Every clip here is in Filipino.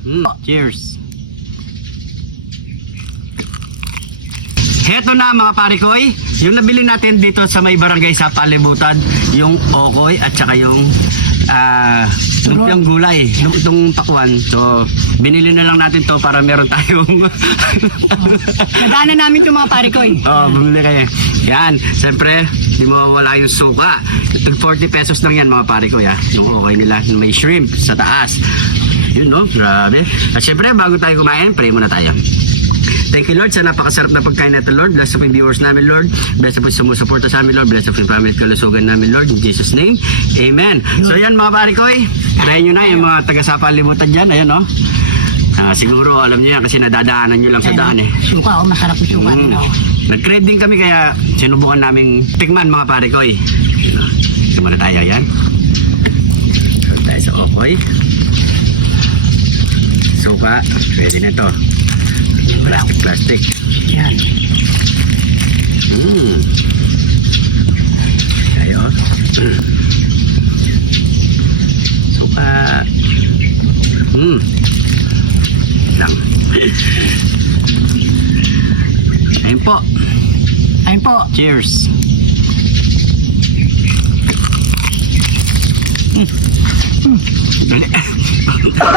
Suka. Cheers. Heto na mga parikoy, yung nabili natin dito sa may barangay sa Palibutan, yung okoy at saka yung lumpiang gulay, itong pakwan. So, binili na lang natin to para meron tayong Nadaanan namin itong mga parikoy. bumili kayo. Yan, siyempre, di mawawala yung suka. Ito 40 pesos lang yan mga parikoy ha. Yung okay nila, may shrimp sa taas. Yun no, grabe. At siyempre, bago tayo kumain, pray muna tayo. Thank you Lord sa napakasarap na pagkain na ito Lord. Bless po yung viewers namin Lord. Bless po sa sumusuporta sa amin Lord. Bless po yung family at kalusugan namin Lord. In Jesus name, Amen. So yan mga parikoy, try nyo na yung mga taga-Sapa Libutan dyan. Ayan no. Siguro alam nyo yan kasi nadadaanan nyo lang sa daan eh. Suka, masarap yung suka nila. Nag-crave din kami kaya sinubukan naming tikman mga parikoy. Tumara tayo yan. Tumara tayo sa okoy. Suka, pwede na ito. Plastic. Yan. Ayo. Suka. Lang. Ayun po. Ayun po. Cheers. Dali. Agit mo?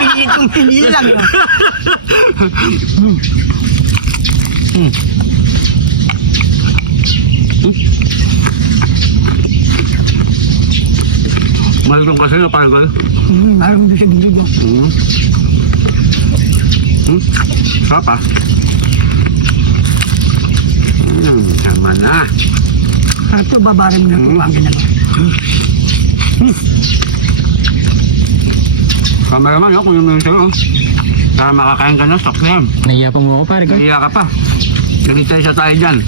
Pilit kong pinilang. Malutong kasi na parang Marang doon sa bilig mo. Sarap ah. Tama na. Ito, babarin mo na ito. Pagin na lang. Tama naman yun kung yung mga sa'yo. Para makakain ka ng stock na yan. Nahiya pa mo ako pare ko. Nahiya ka pa. Ganito isa tayo dyan.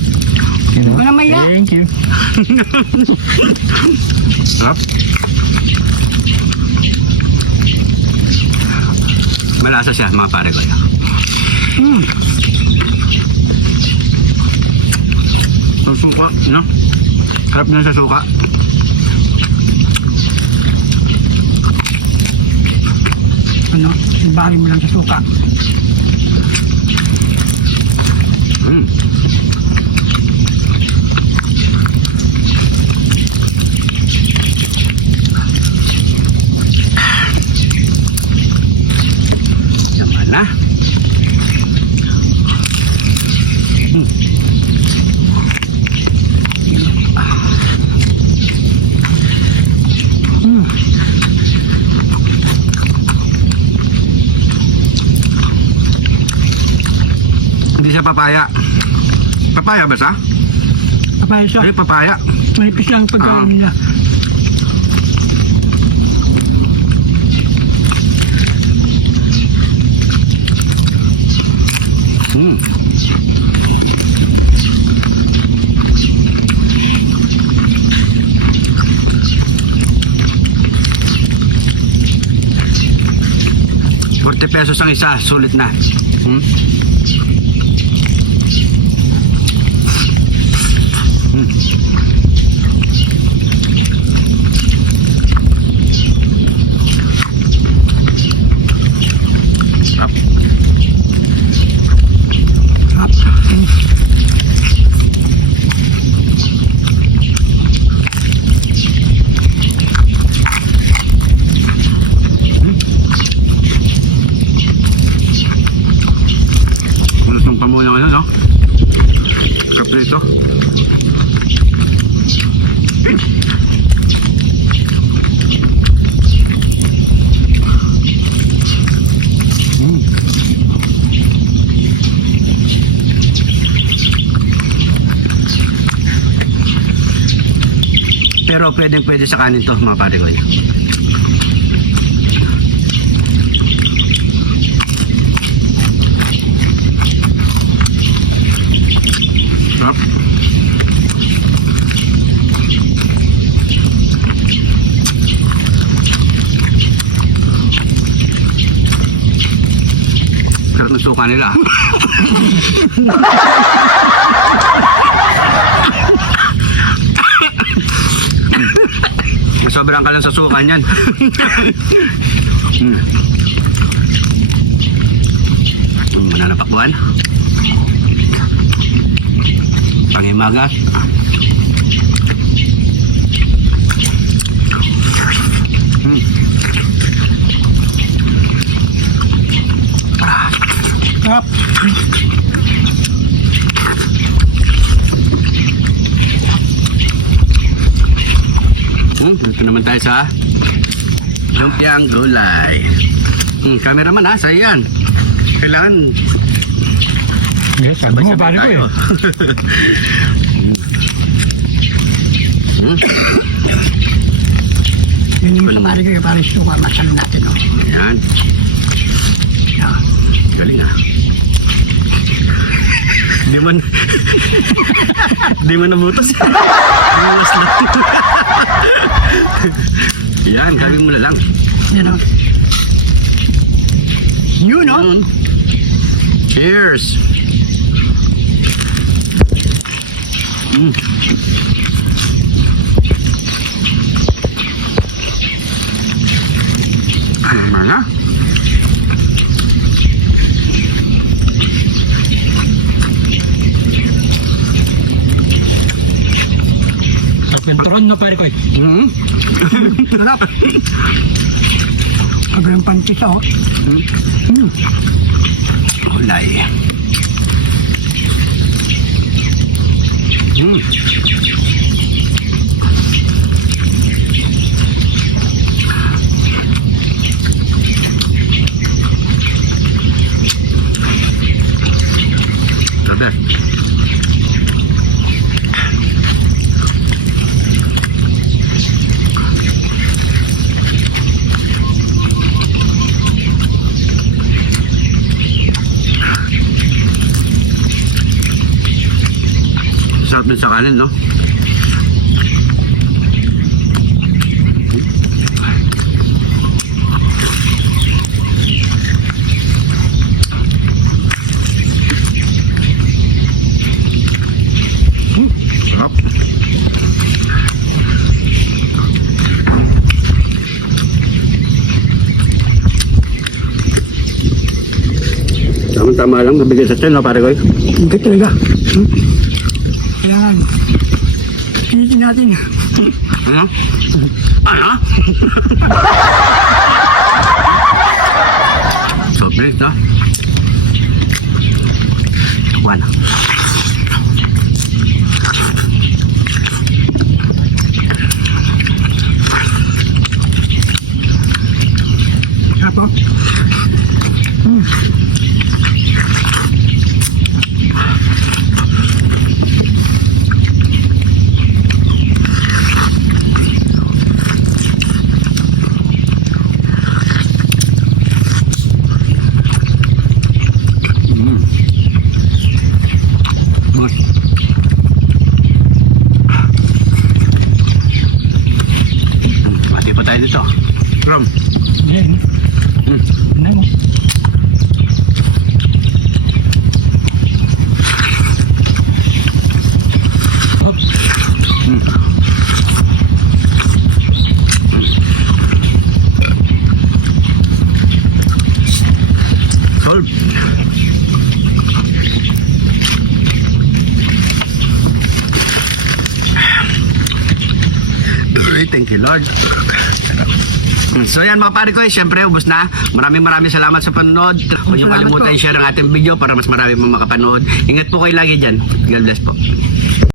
Wala maya. Thank you. Sarap. Malasa siya mga pare ko. Ang suka, no? Sarap din sa suka. Ano, babarin mo lang sa suka. Naman na. Hindi siya papaya. Papaya ba siya? Kapahal siya. Ay, papaya. Manipis lang pagkain nila. Pesos ang isa, sulit na. Kaprito. Pero pwede sa kanin to mga pare ko. Sarap. Sarap ng suka nila. So, sobrang ka lang sa sukan yan. Mananapakbuhan. Pangimagas. Sarap. Dito naman tayo sa lumpiang gulay. Cameraman ha, sa'yo yan. Kailangan Yes, sabi mo, pare ko eh. Yun yung pare ko yung parang sugar na salo natin. No? Yan. Yan. Galing ah. Di man Di man nabutas. Buwas lang. Yan, gawin mo na lang. Yan o. Yun o. Cheers. Ano naman ha? Sa pinturan na pare ko eh. Sarap. Aga yung pantis o. Gulay. Sabi. Sarap din sa kanin, no? Sarap. Tama-tama lang, nabigay sa tiyan, no, pare ko? Hindi talaga. Kailangan. Pinitin natin. Ano? Ano? Soft drinks, no? One. Sarap o. Pati pa tayo dito. From. Yan. Ano mo? Solve. Alright, thank you Lord. So yan mga pare ko, syempre ubos na. Maraming salamat sa panonood. Huwag niyo kalimutan i-share ang ating video para mas marami pang makapanood. Ingat po kayo lagi dyan. God bless po.